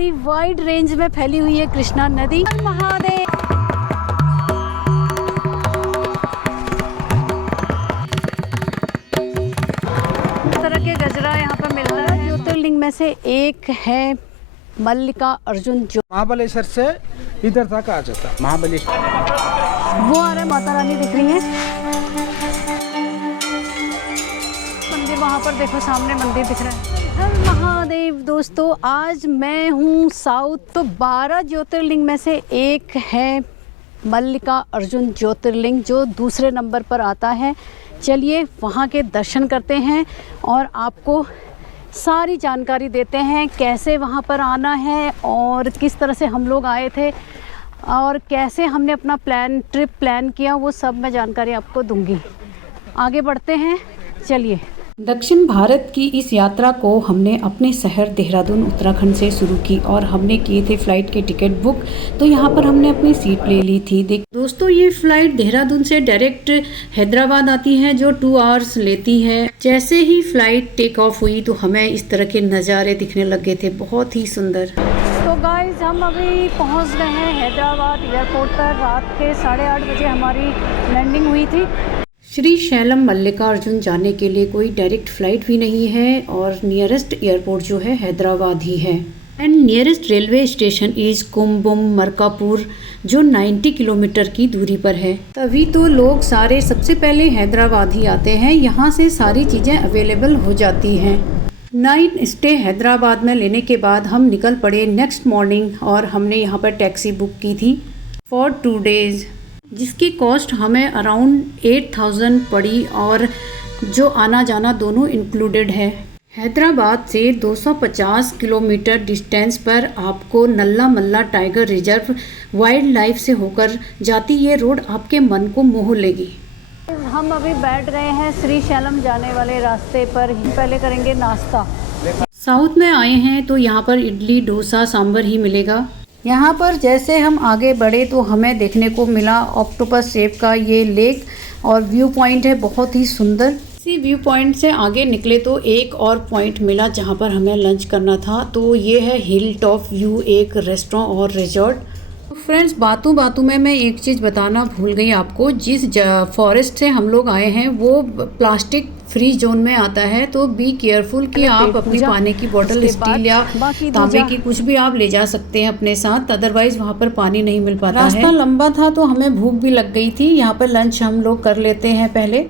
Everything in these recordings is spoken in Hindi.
वाइड रेंज में फैली हुई है कृष्णा नदी। महादेव तरह के गजरा यहाँ पर मिलता है। ज्योतिर्लिंग में से एक है मल्लिकार्जुन जो महाबलेश्वर से इधर तक आ जाता। महाबलेश्वर वो आ रहा है, माता रानी दिख रही है। मंदिर वहाँ पर देखो, सामने मंदिर दिख रहा है। हर महादेव। दोस्तों आज मैं हूँ साउथ, तो 12 ज्योतिर्लिंग में से एक है मल्लिकार्जुन ज्योतिर्लिंग जो दूसरे नंबर पर आता है। चलिए वहाँ के दर्शन करते हैं और आपको सारी जानकारी देते हैं कैसे वहाँ पर आना है और किस तरह से हम लोग आए थे और कैसे हमने अपना ट्रिप प्लान किया, वो सब मैं जानकारी आपको दूंगी। आगे बढ़ते हैं, चलिए। दक्षिण भारत की इस यात्रा को हमने अपने शहर देहरादून उत्तराखंड से शुरू की और हमने किए थे फ़्लाइट के टिकट बुक। तो यहाँ पर हमने अपनी सीट ले ली थी। दोस्तों ये फ़्लाइट देहरादून से डायरेक्ट हैदराबाद आती है जो 2 आवर्स लेती है। जैसे ही फ़्लाइट टेक ऑफ हुई तो हमें इस तरह के नज़ारे दिखने लगे थे, बहुत ही सुंदर। तो गाइज हम अभी पहुँच गए हैं हैदराबाद एयरपोर्ट पर। रात के 8:30 बजे हमारी लैंडिंग हुई थी। श्री शैलम मल्लिकार्जुन जाने के लिए कोई डायरेक्ट फ़्लाइट भी नहीं है और नियरेस्ट एयरपोर्ट जो है हैदराबाद ही है। And nearest railway station is Kumbum Markapur जो 90 किलोमीटर की दूरी पर है। तभी तो लोग सारे सबसे पहले हैदराबाद ही आते हैं, यहाँ से सारी चीज़ें अवेलेबल हो जाती हैं। नाइट स्टे हैदराबाद में लेने के बाद हम निकल पड़े नेक्स्ट मॉर्निंग और हमने यहाँ पर टैक्सी बुक की थी फॉर 2 डेज़, जिसकी कॉस्ट हमें अराउंड 8000 पड़ी और जो आना जाना दोनों इंक्लूडेड है। हैदराबाद से 250 किलोमीटर डिस्टेंस पर आपको नल्ला मल्ला टाइगर रिजर्व वाइल्ड लाइफ से होकर जाती ये रोड आपके मन को मोह लेगी। हम अभी बैठ गए हैं श्री शैलम जाने वाले रास्ते पर। पहले करेंगे नाश्ता। साउथ में आए हैं तो यहाँ पर इडली डोसा सांभर ही मिलेगा। यहाँ पर जैसे हम आगे बढ़े तो हमें देखने को मिला ऑक्टोपस शेप का ये लेक और व्यू पॉइंट है बहुत ही सुंदर। इसी व्यू पॉइंट से आगे निकले तो एक और पॉइंट मिला जहाँ पर हमें लंच करना था। तो ये है हिल टॉप व्यू, एक रेस्टोरेंट और रिजॉर्ट। तो फ्रेंड्स बातों बातों में मैं एक चीज़ बताना भूल गई आपको। जिस फॉरेस्ट से हम लोग आए हैं वो प्लास्टिक फ्री जोन में आता है, तो बी केयरफुल कि आप अपनी पानी की बोतल स्टील या तांबे की कुछ भी आप ले जा सकते हैं अपने साथ, अदरवाइज वहाँ पर पानी नहीं मिल पाता है। रास्ता लंबा था तो हमें भूख भी लग गई थी। यहाँ पर लंच हम लोग कर लेते हैं पहले।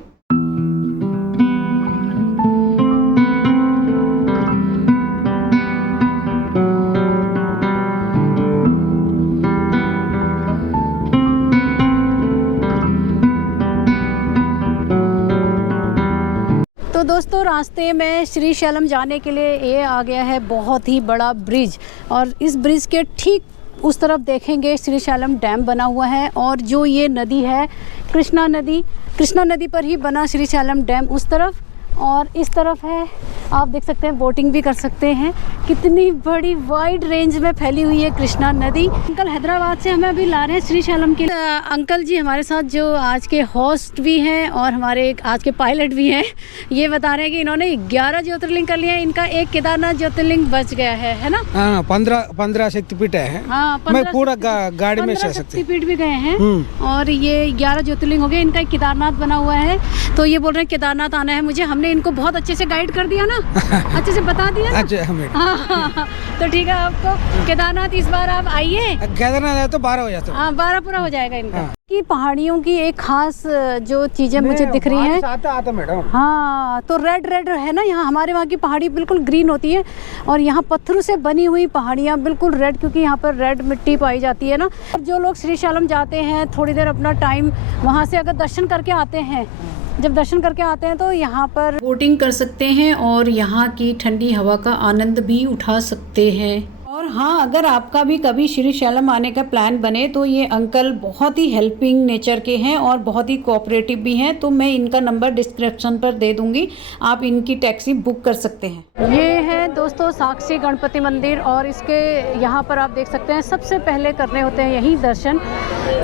तो दोस्तों रास्ते में श्री शैलम जाने के लिए ये आ गया है बहुत ही बड़ा ब्रिज और इस ब्रिज के ठीक उस तरफ देखेंगे श्री शैलम डैम बना हुआ है और जो ये नदी है कृष्णा नदी पर ही बना श्री शैलम डैम उस तरफ, और इस तरफ है आप देख सकते हैं बोटिंग भी कर सकते हैं। कितनी बड़ी वाइड रेंज में फैली हुई है कृष्णा नदी। अंकल हैदराबाद से हमें अभी ला रहे हैं श्री शैलम के। अंकल जी हमारे साथ जो आज के होस्ट भी हैं और हमारे आज के पायलट भी हैं, ये बता रहे हैं कि इन्होंने 11 ज्योतिर्लिंग कर लिए हैं। इनका एक केदारनाथ ज्योतिर्लिंग बच गया है ना? हाँ, 15 शक्तिपीठ है। हाँ, मैं पूरा गाड़ी में चल सकते। शक्तिपीठ भी गए हैं और ये 11 ज्योतिर्लिंग हो गए। इनका एक केदारनाथ बना हुआ है, तो ये बोल रहे हैं केदारनाथ आना है मुझे। हमने इनको बहुत अच्छे से गाइड कर दिया ना, अच्छे से बता दिया ना? हाँ, तो ठीक है। आपको केदारनाथ इस बार आप आइए। केदारनाथ है तो 12 हो जाता है। हाँ 12 पूरा हो जाएगा इनका। की पहाड़ियों की एक खास जो चीजें मुझे दिख रही हैं। आता मैडम। हाँ तो रेड है ना यहाँ। हमारे वहाँ की पहाड़ी बिल्कुल ग्रीन होती है और यहाँ पत्थरों से बनी हुई पहाड़ियाँ बिल्कुल रेड, क्योंकि यहाँ पर रेड मिट्टी पाई जाती है ना। जो लोग श्री शैलम जाते हैं थोड़ी देर अपना टाइम वहाँ से अगर दर्शन करके आते हैं, जब दर्शन करके आते हैं तो यहाँ पर बोटिंग कर सकते हैं और यहाँ की ठंडी हवा का आनंद भी उठा सकते हैं। और हाँ, अगर आपका भी कभी श्री शैलम आने का प्लान बने तो ये अंकल बहुत ही हेल्पिंग नेचर के हैं और बहुत ही कोऑपरेटिव भी हैं। तो मैं इनका नंबर डिस्क्रिप्शन पर दे दूंगी, आप इनकी टैक्सी बुक कर सकते हैं। ये है दोस्तों साक्षी गणपति मंदिर और इसके यहाँ पर आप देख सकते हैं सबसे पहले करने होते हैं यही दर्शन।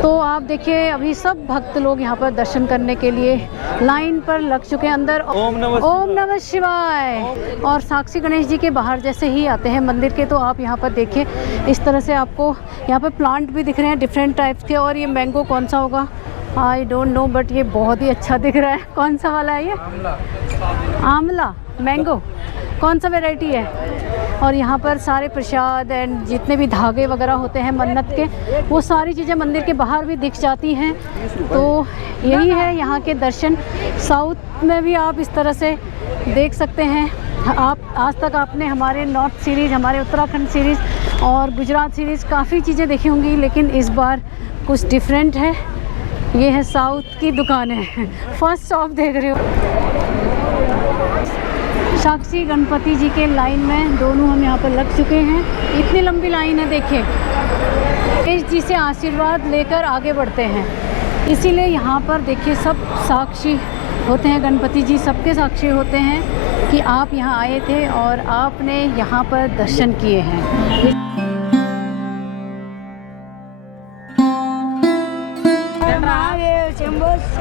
तो आप देखिए अभी सब भक्त लोग यहाँ पर दर्शन करने के लिए लाइन पर लग चुके हैं अंदर। ओम नमः शिवाय। और साक्षी गणेश जी के बाहर जैसे ही आते हैं मंदिर के तो आप यहाँ पर देखिए इस तरह से आपको यहाँ पर प्लांट भी दिख रहे हैं डिफरेंट टाइप्स के। और ये मैंगो कौन सा होगा आई डोंट नो, बट ये बहुत ही अच्छा दिख रहा है। कौन सा वाला है ये? आंवला मैंगो, कौन सा वैरायटी है? और यहाँ पर सारे प्रसाद एंड जितने भी धागे वगैरह होते हैं मन्नत के, वो सारी चीज़ें मंदिर के बाहर भी दिख जाती हैं। तो यही है यहाँ के दर्शन। साउथ में भी आप इस तरह से देख सकते हैं। आप आज तक आपने हमारे नॉर्थ सीरीज़, हमारे उत्तराखंड सीरीज़ और गुजरात सीरीज़ काफ़ी चीज़ें देखी होंगी, लेकिन इस बार कुछ डिफरेंट है। ये है साउथ की दुकानें। फर्स्ट शॉप देख रहे हो। साक्षी गणपति जी के लाइन में दोनों हम यहाँ पर लग चुके हैं। इतनी लंबी लाइन है, देखिए गणेश जी से आशीर्वाद लेकर आगे बढ़ते हैं, इसीलिए यहाँ पर देखिए सब साक्षी होते हैं। गणपति जी सबके साक्षी होते हैं कि आप यहाँ आए थे और आपने यहाँ पर दर्शन किए हैं।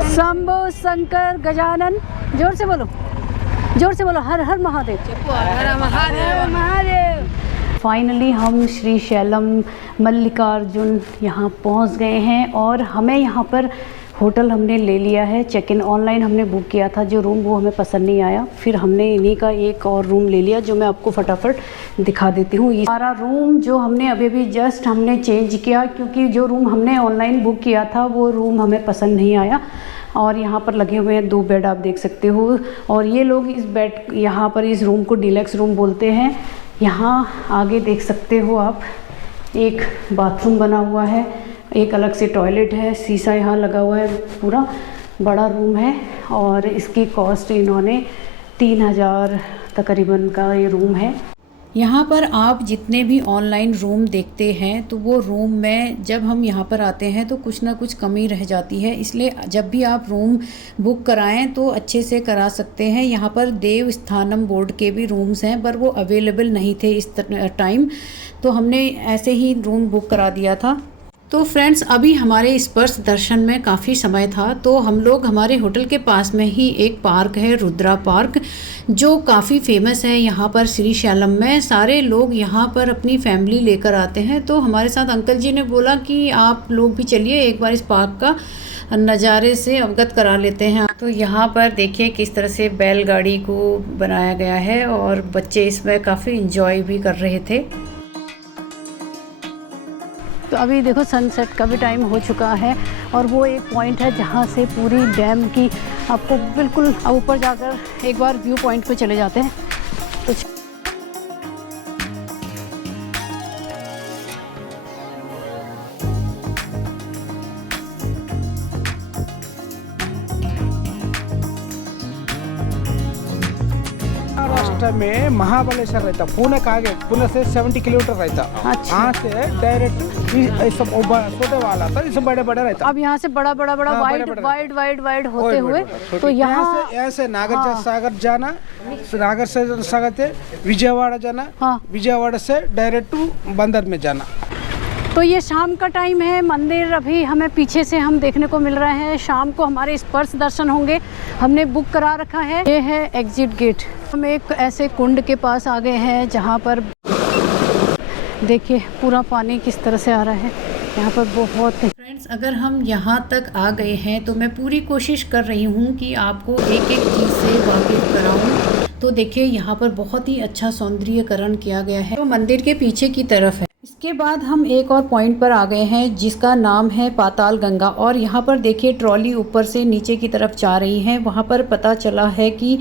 शंभो शंकर गजानन, जोर से बोलो, जोर से बोलो, हर हर महादेव। फाइनली हम श्री शैलम मल्लिकार्जुन यहाँ पहुँच गए हैं और हमें यहाँ पर होटल हमने ले लिया है। चेक इन ऑनलाइन हमने बुक किया था जो रूम, वो हमें पसंद नहीं आया, फिर हमने इन्हीं का एक और रूम ले लिया जो मैं आपको फटाफट दिखा देती हूँ। ये सारा रूम जो हमने अभी जस्ट हमने चेंज किया, क्योंकि जो रूम हमने ऑनलाइन बुक किया था वो रूम हमें पसंद नहीं आया। और यहाँ पर लगे हुए हैं 2 बेड, आप देख सकते हो। और ये लोग इस बेड, यहाँ पर इस रूम को डीलक्स रूम बोलते हैं। यहाँ आगे देख सकते हो आप, एक बाथरूम बना हुआ है, एक अलग से टॉयलेट है, शीशा यहाँ लगा हुआ है, पूरा बड़ा रूम है। और इसकी कॉस्ट इन्होंने 3000 तकरीबन का ये रूम है। यहाँ पर आप जितने भी ऑनलाइन रूम देखते हैं तो वो रूम में जब हम यहाँ पर आते हैं तो कुछ ना कुछ कमी रह जाती है, इसलिए जब भी आप रूम बुक कराएं तो अच्छे से करा सकते हैं। यहाँ पर देव स्थानम बोर्ड के भी रूम्स हैं, पर वो अवेलेबल नहीं थे इस टाइम, तो हमने ऐसे ही रूम बुक करा दिया था। तो फ्रेंड्स, अभी हमारे स्पर्श दर्शन में काफ़ी समय था, तो हम लोग, हमारे होटल के पास में ही एक पार्क है, रुद्रा पार्क, जो काफ़ी फेमस है यहाँ पर श्री शैलम में। सारे लोग यहाँ पर अपनी फैमिली लेकर आते हैं, तो हमारे साथ अंकल जी ने बोला कि आप लोग भी चलिए, एक बार इस पार्क का नज़ारे से अवगत करा लेते हैं। तो यहाँ पर देखिए किस तरह से बैलगाड़ी को बनाया गया है और बच्चे इसमें काफ़ी इंजॉय भी कर रहे थे। तो अभी देखो सनसेट का भी टाइम हो चुका है और वो एक पॉइंट है जहाँ से पूरी डैम की आपको बिल्कुल ऊपर जाकर एक बार व्यू पॉइंट पे चले जाते हैं। तो महाराष्ट्र में महाबलेश्वर रहता, पुणे का आगे, पुणे से 70 किलोमीटर रहता। अच्छा। यहाँ से डायरेक्ट सब छोटे वाला था, इससे बड़े बड़े रहता। अब यहाँ से बड़ा वाइड होते हुए तो यहाँ से नागर सागर जाना, नागर सागर से विजयवाड़ा जाना, हाँ। विजयवाड़ा से डायरेक्ट बंदर में जाना। तो ये शाम का टाइम है, मंदिर अभी हमें पीछे से हम देखने को मिल रहा है। शाम को हमारे स्पर्श दर्शन होंगे, हमने बुक करा रखा है। ये है एग्जिट गेट। हम एक ऐसे कुंड के पास आ गए हैं जहाँ पर देखिए पूरा पानी किस तरह से आ रहा है। यहाँ पर बहुत फ्रेंड्स, अगर हम यहाँ तक आ गए हैं तो मैं पूरी कोशिश कर रही हूँ कि आपको एक एक चीज़ से वाकिफ कराऊँ। तो देखिए यहाँ पर बहुत ही अच्छा सौंदर्यीकरण किया गया है, तो मंदिर के पीछे की तरफ है। इसके बाद हम एक और पॉइंट पर आ गए हैं जिसका नाम है पाताल गंगा। और यहाँ पर देखिए ट्रॉली ऊपर से नीचे की तरफ जा रही है। वहाँ पर पता चला है कि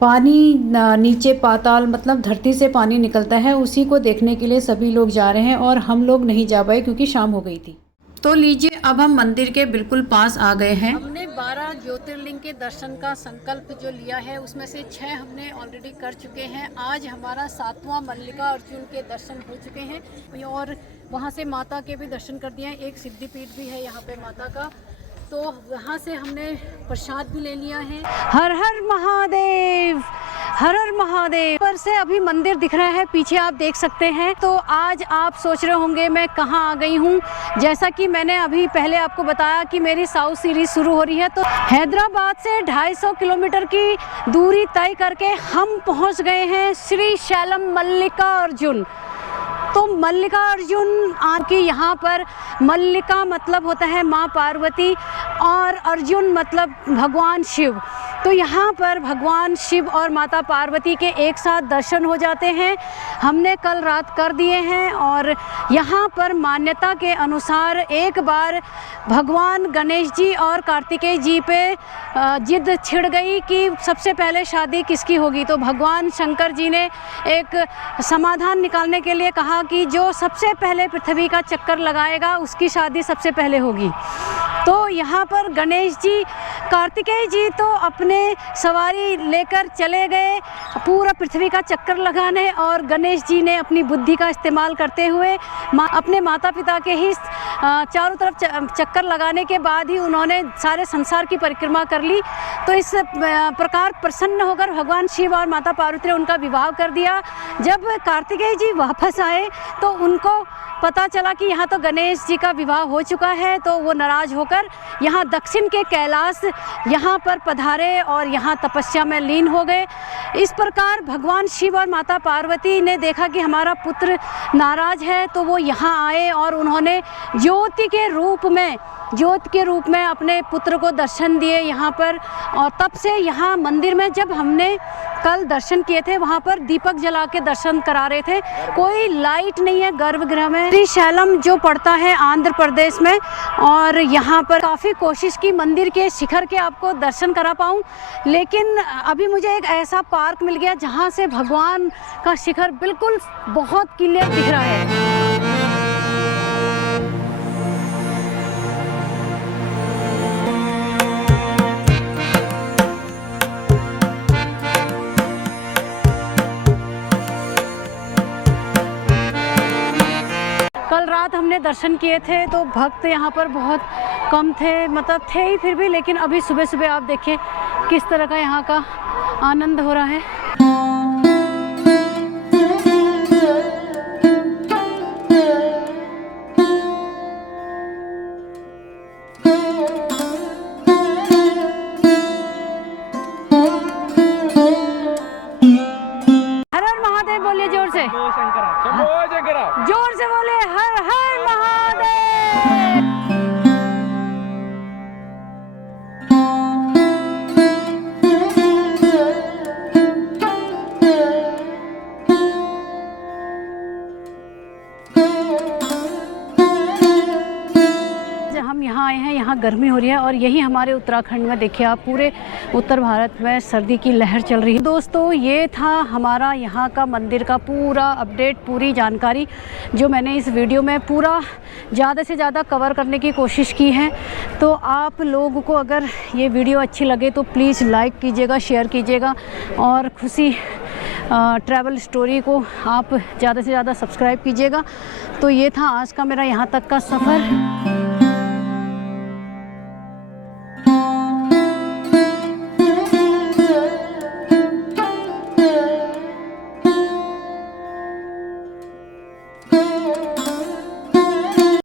पानी नीचे पाताल मतलब धरती से पानी निकलता है, उसी को देखने के लिए सभी लोग जा रहे हैं और हम लोग नहीं जा पाए क्योंकि शाम हो गई थी। तो लीजिए, अब हम मंदिर के बिल्कुल पास आ गए हैं। हमने 12 ज्योतिर्लिंग के दर्शन का संकल्प जो लिया है उसमें से 6 हमने ऑलरेडी कर चुके हैं। आज हमारा 7वां मल्लिकार्जुन के दर्शन हो चुके हैं और वहाँ से माता के भी दर्शन कर दिए हैं। एक सिद्धिपीठ भी है यहाँ पे माता का, तो वहाँ से हमने प्रसाद भी ले लिया है। हर हर महादेव, हर हर महादेव। पर से अभी मंदिर दिख रहा है पीछे, आप देख सकते हैं। तो आज आप सोच रहे होंगे मैं कहाँ आ गई हूँ। जैसा कि मैंने अभी पहले आपको बताया कि मेरी साउथ सीरीज शुरू हो रही है, तो हैदराबाद से 250 किलोमीटर की दूरी तय करके हम पहुँच गए हैं श्री शैलम मल्लिकार्जुन। तो मल्लिकार्जुन आपकी यहाँ पर मल्लिका मतलब होता है माँ पार्वती और अर्जुन मतलब भगवान शिव। तो यहाँ पर भगवान शिव और माता पार्वती के एक साथ दर्शन हो जाते हैं। हमने कल रात कर दिए हैं और यहाँ पर मान्यता के अनुसार एक बार भगवान गणेश जी और कार्तिकेय जी पे जिद छिड़ गई कि सबसे पहले शादी किसकी होगी। तो भगवान शंकर जी ने एक समाधान निकालने के लिए कहा कि जो सबसे पहले पृथ्वी का चक्कर लगाएगा उसकी शादी सबसे पहले होगी। तो यहाँ पर गणेश जी, कार्तिकेय जी तो अपने सवारी लेकर चले गए पूरा पृथ्वी का चक्कर लगाने, और गणेश जी ने अपनी बुद्धि का इस्तेमाल करते हुए अपने माता पिता के ही चारों तरफ चक्कर लगाने के बाद ही उन्होंने सारे संसार की परिक्रमा कर ली। तो इस प्रकार प्रसन्न होकर भगवान शिव और माता पार्वती ने उनका विवाह कर दिया। जब कार्तिकेय जी वापस आए तो उनको पता चला कि यहाँ तो गणेश जी का विवाह हो चुका है, तो वो नाराज़ होकर यहाँ दक्षिण के कैलाश यहाँ पर पधारे और यहाँ तपस्या में लीन हो गए। इस प्रकार भगवान शिव और माता पार्वती ने देखा कि हमारा पुत्र नाराज़ है, तो वो यहाँ आए और उन्होंने ज्योति के रूप में अपने पुत्र को दर्शन दिए यहाँ पर। और तब से यहाँ मंदिर में जब हमने कल दर्शन किए थे वहाँ पर दीपक जला के दर्शन करा रहे थे। कोई लाइट नहीं है गर्भगृह में। श्रीशैलम जो पड़ता है आंध्र प्रदेश में, और यहाँ पर काफ़ी कोशिश की मंदिर के शिखर के आपको दर्शन करा पाऊँ, लेकिन अभी मुझे एक ऐसा पार्क मिल गया जहाँ से भगवान का शिखर बिल्कुल बहुत क्लियर दिख रहा है। कल रात हमने दर्शन किए थे तो भक्त यहाँ पर बहुत कम थे, मतलब थे ही फिर भी, लेकिन अभी सुबह सुबह आप देखिए किस तरह का यहाँ का आनंद हो रहा है। हर हर महादेव बोलिए जोर से, जोर से बोले हर हर महादेव। हम यहाँ आए हैं, यहाँ गर्मी हो रही है और यही हमारे उत्तराखंड में देखिए आप पूरे उत्तर भारत में सर्दी की लहर चल रही है। दोस्तों ये था हमारा यहाँ का मंदिर का पूरा अपडेट, पूरी जानकारी जो मैंने इस वीडियो में पूरा ज़्यादा से ज़्यादा कवर करने की कोशिश की है। तो आप लोगों को अगर ये वीडियो अच्छी लगे तो प्लीज़ लाइक कीजिएगा, शेयर कीजिएगा, और खुशी ट्रैवल स्टोरी को आप ज़्यादा से ज़्यादा सब्सक्राइब कीजिएगा। तो ये था आज का मेरा यहाँ तक का सफ़र।